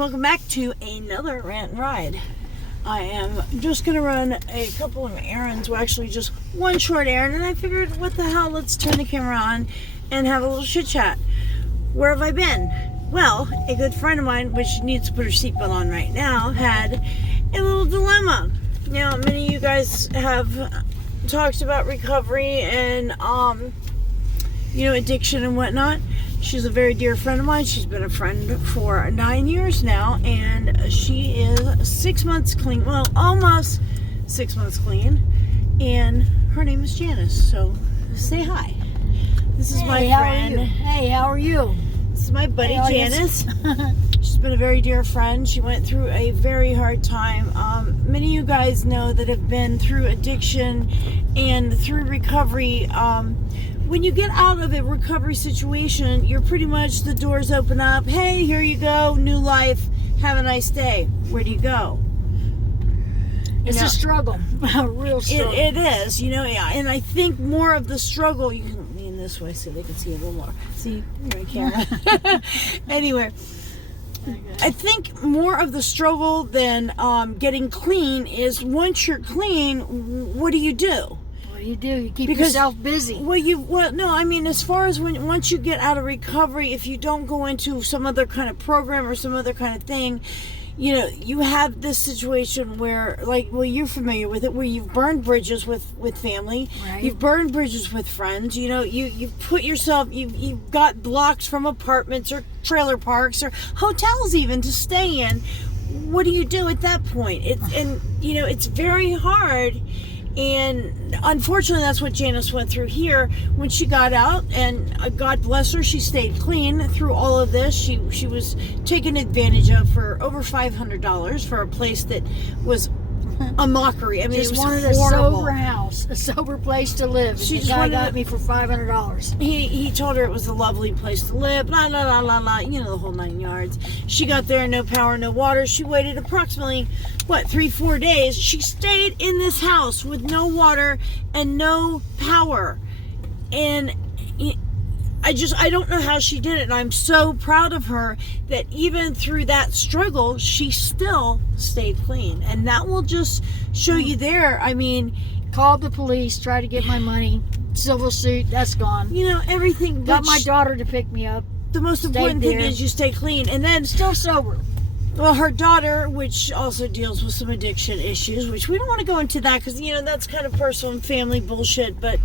welcome back to another Rant and Ride. I am just going to run a couple of errands, well actually just one short errand, and I figured what the hell, let's turn the camera on and have a little chit chat. Where have I been? Well, a good friend of mine, which needs to put her seatbelt on right now, had a little dilemma. Now, many of you guys have talked about recovery and, addiction and whatnot. She's a very dear friend of mine. She's been a friend for 9 years now, and she is 6 months clean. Well, almost 6 months clean, and her name is Janice. So, say hi. This is my friend. Hey, how are you? This is my buddy Janice. She's been a very dear friend. She went through a very hard time. Many of you guys know that have been through addiction and through recovery. When you get out of a recovery situation, you're pretty much, the doors open up. Hey, here you go, new life. Have a nice day. Where do you go? It's a struggle, a real struggle. It is, and I think more of the struggle, you can lean this way so they can see a little more. See, you're on camera. Anyway, I think more of the struggle than getting clean is once you're clean, what do you do? You do. You keep yourself busy. As far as once you get out of recovery, if you don't go into some other kind of program or some other kind of thing, you have this situation where, you're familiar with it, where you've burned bridges with family, right. You've burned bridges with friends, you've put yourself, you've got blocks from apartments or trailer parks or hotels even to stay in. What do you do at that point? It's very hard. And unfortunately, that's what Janice went through here when she got out, and God bless her, she stayed clean through all of this. She was taken advantage of for over $500 for a place that was a mockery. I mean, just it was wanted horrible. A sober house, a sober place to live. She the just guy wanted got me for $500. He told her it was a lovely place to live, blah, blah, blah, blah, blah, the whole 9 yards. She got there, no power, no water. She waited approximately, 3-4 days. She stayed in this house with no water and no power. And I don't know how she did it, and I'm so proud of her that even through that struggle, she still stayed clean. And that will just show you there. I mean, called the police, tried to get my money, civil suit, that's gone. Everything. Got my daughter to pick me up. The most important thing is you stay clean, and then still sober. Well, her daughter, which also deals with some addiction issues, which we don't want to go into that because, that's kind of personal and family bullshit. But,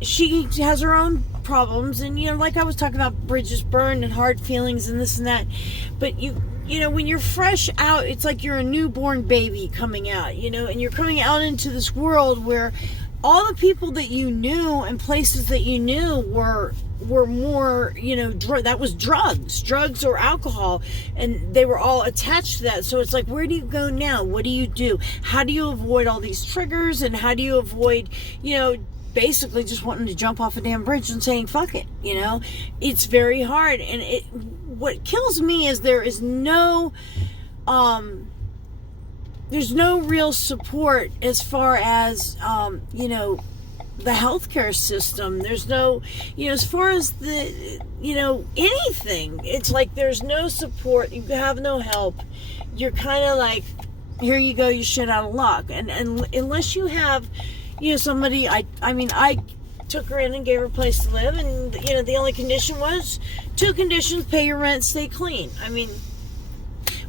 she has her own problems. And, like I was talking about bridges burned and hard feelings and this and that. But, when you're fresh out, it's like you're a newborn baby coming out, and you're coming out into this world where all the people that you knew and places that you knew were more, that was drugs or alcohol, and they were all attached to that. So it's like, where do you go now? What do you do? How do you avoid all these triggers, and how do you avoid, basically just wanting to jump off a damn bridge and saying, fuck it, It's very hard, and what kills me is there's no real support as far as, the healthcare system. There's no, as far as the, anything, it's like there's no support. You have no help. You're kind of like, here you go, you shit out of luck. And unless you have, somebody, I took her in and gave her a place to live, and, the only condition was 2 conditions: pay your rent, stay clean.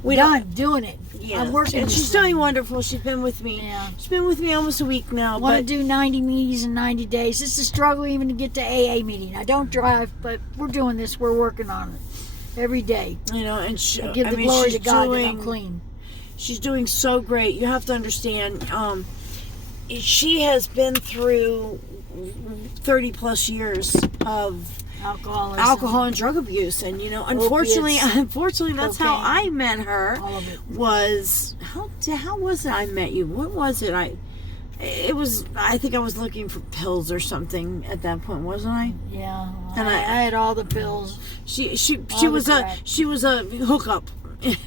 Doing it. Yeah. I'm working. And she's doing wonderful. She's been with me. Yeah. She's been with me almost a week now. I want to do 90 meetings in 90 days. It's a struggle even to get to AA meeting. I don't drive, but we're doing this. We're working on it every day. And I give the glory to God that I'm clean. She's doing so great. You have to understand, she has been through 30 plus years of alcohol and drug abuse, and unfortunately that's how I met her. All of it. Was how was it I met you? What was it? I think I was looking for pills or something at that point, wasn't I? Yeah. And I had all the pills. She was a hookup.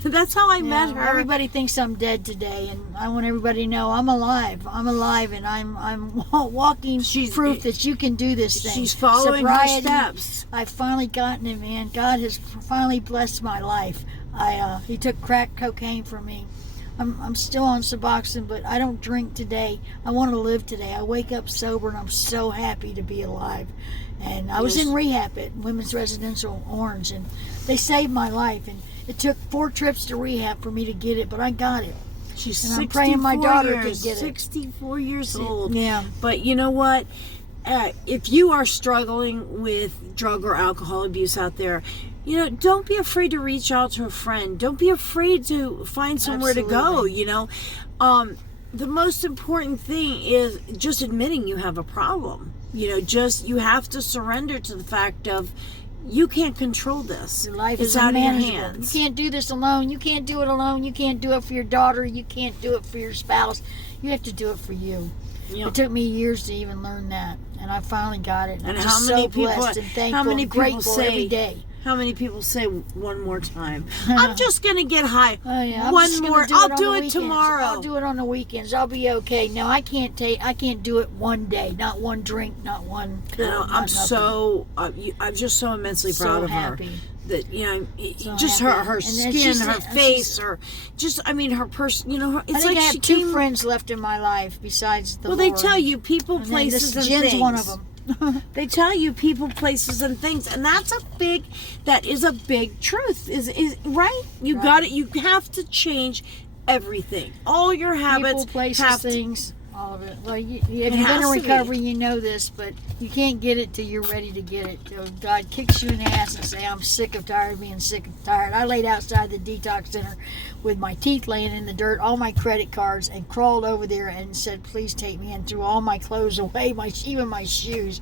That's how I met her. Everybody thinks I'm dead today, and I want everybody to know I'm alive. I'm alive, and I'm walking proof that you can do this thing. She's following her steps. I've finally gotten it, man. God has finally blessed my life. He took crack cocaine from me. I'm still on Suboxone, but I don't drink today. I want to live today. I wake up sober, and I'm so happy to be alive. And I was in rehab at Women's Residential Orange, and they saved my life. And it took 4 trips to rehab for me to get it, but I got it. She's and I'm praying my daughter can get it. 64 years old. Yeah. But you know what? If you are struggling with drug or alcohol abuse out there, don't be afraid to reach out to a friend. Don't be afraid to find somewhere to go, The most important thing is just admitting you have a problem. You have to surrender to the fact of you can't control this. Your life is out of your unmanageable. hands. You can't do this alone. You can't do it alone. You can't do it for your daughter. You can't do it for your spouse. You have to do it for you. Yep. It took me years to even learn that, and I finally got it. And I'm how just many so people? blessed and thankful How many and people grateful say every day? How many people say one more time? I'm just gonna get high. Oh yeah, one more. I'll do it weekends. tomorrow. I'll do it on the weekends. I'll be okay. No, I can't do it one day. Not one drink. Not one pill. I'm just so immensely proud of happy. her. That So just happy. her skin, her face, her person. It's I think like I she have 2 came. friends left in my life besides the Well, Lord. they tell you people, And then places, this and Jen's things. one of them. They tell you people, places, and things, and that is a big truth. Is right? You got it. You have to change everything. All your habits, People, places, have to. things, all of it. Well, if you've been has in to be. recovery, you know this, but you can't get it till you're ready to get it. Till God kicks you in the ass and say, I'm sick of tired of being sick of tired. I laid outside the detox center with my teeth laying in the dirt, all my credit cards, and crawled over there and said, please take me, and threw all my clothes away, even my shoes.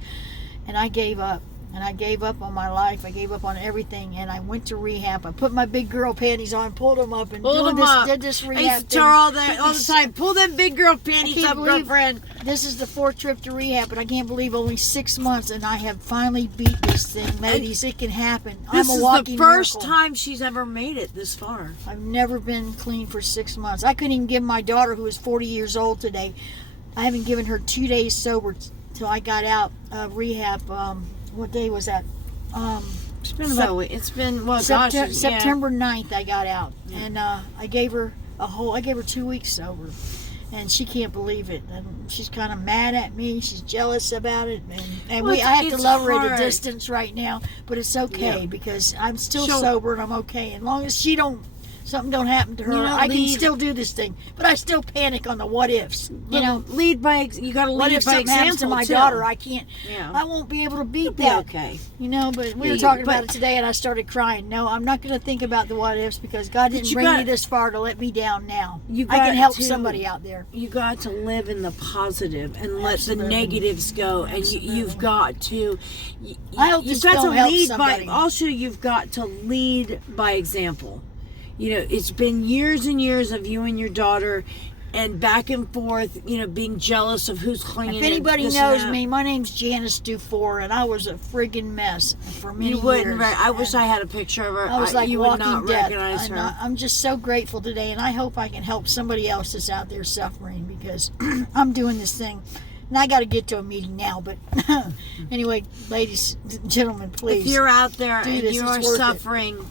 And I gave up. And I gave up on my life. I gave up on everything. And I went to rehab. I put my big girl panties on, pulled them up, and did this I rehab used to thing. tell her all the time. Pull them big girl panties up, girlfriend. This is the 4th trip to rehab, but I can't believe only 6 months, and I have finally beat this thing, ladies. It can happen. This I'm a is walking the first miracle. time she's ever made it this far. I've never been clean for 6 months. I couldn't even give my daughter, who is 40 years old today, I haven't given her 2 days sober till I got out of rehab. What day was that? September 9th I got out, and I gave her 2 weeks sober, and she can't believe it, and she's kind of mad at me. She's jealous about it, and I have to love her at a distance right now, but it's okay because I'm still sober and I'm okay, as long as something don't happen to her. I can still do this thing, but I still panic on the what ifs. You got to lead by example. What if something happens to my daughter? I can't. Yeah. I won't be able to beat Be that. okay. But we were talking about it today, and I started crying. No, I'm not going to think about the what ifs because God didn't bring me this far to let me down. Now I can help somebody out there. You got to live in the positive and let the negatives go, and you've got to. I hope you've this got to film helps lead somebody. Also, you've got to lead by example. It's been years and years of you and your daughter, and back and forth. Being jealous of who's clinging. If anybody knows me, my name's Janice Dufour, and I was a friggin' mess for many years. I wish I had a picture of her. I was like you walking would not death. recognize her. I'm just so grateful today, and I hope I can help somebody else that's out there suffering because I'm doing this thing. And I got to get to a meeting now, but anyway, ladies and gentlemen, please. If you're out there and you are suffering,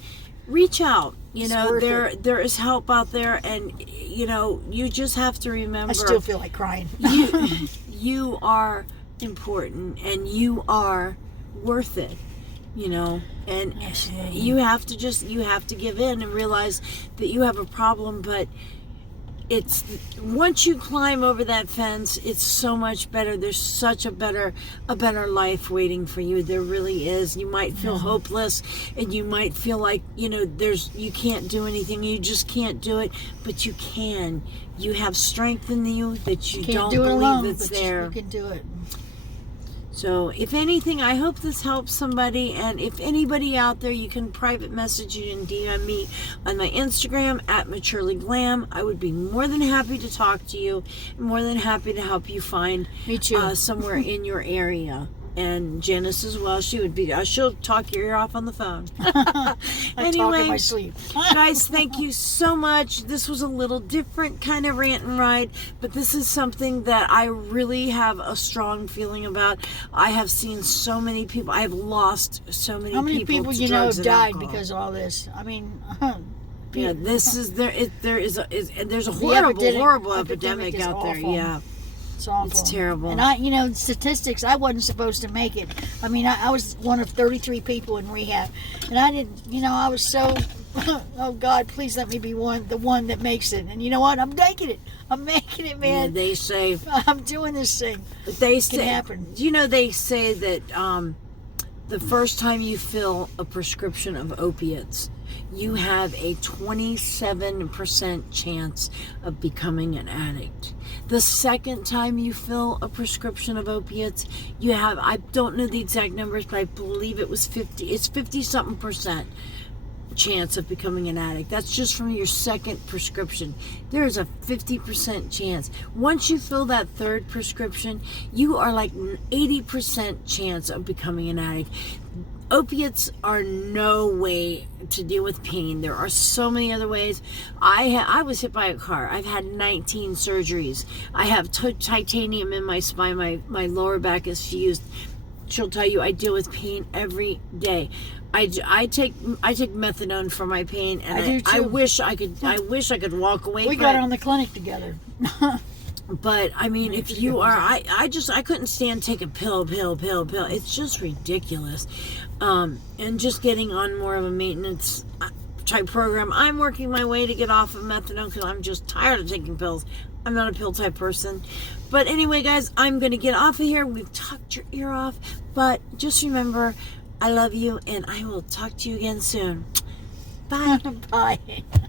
reach out. There is help out there, and you just have to remember. I still feel like crying. you are important, and you are worth it. And Absolutely. you have to give in and realize that you have a problem, but it's once you climb over that fence, it's so much better. There's such a better life waiting for you. There really is. You might feel hopeless, and you might feel like you can't do anything. You just can't do it, but you can. You have strength in you that you don't do it believe alone, that's but there. You can do it. So, if anything, I hope this helps somebody. And if anybody out there, you can private message you and DM me on my Instagram at MaturelyGlam. I would be more than happy to talk to you, and more than happy to help you find Me too. Somewhere in your area. And Janice as well. She'll talk your ear off on the phone. I talk in my sleep. Guys, thank you so much. This was a little different kind of rant and ride, but this is something that I really have a strong feeling about. I have seen so many people. I have lost so many people. How many people to you know drugs have and died alcohol. because of all this? I mean, Yeah, this is there's a The horrible epidemic epidemic is out there. awful. Yeah, It's awful. it's terrible. And statistics, I wasn't supposed to make it. I mean, I was one of 33 people in rehab. And I didn't, I was so, oh God, please let me be the one that makes it. And you know what? I'm making it. I'm making it, Yeah, man. they say I'm doing this thing. they It say can happen. they say that the first time you fill a prescription of opiates, you have a 27% chance of becoming an addict. The second time you fill a prescription of opiates, you have, I don't know the exact numbers, but I believe it's 50 something percent chance of becoming an addict. That's just from your second prescription. There is a 50% chance. Once you fill that third prescription, you are like 80% chance of becoming an addict. Opiates are no way to deal with pain. There are so many other ways. I was hit by a car. I've had 19 surgeries. I have titanium in my spine. My lower back is fused. She'll tell you I deal with pain every day. I take methadone for my pain, and I do too. I wish I could walk away. We got on the clinic together. But I mean, if you are, I couldn't stand taking pill. It's just ridiculous. And just getting on more of a maintenance type program. I'm working my way to get off of methadone because I'm just tired of taking pills. I'm not a pill type person. But anyway, guys, I'm going to get off of here. We've talked your ear off. But just remember, I love you, and I will talk to you again soon. Bye. Bye.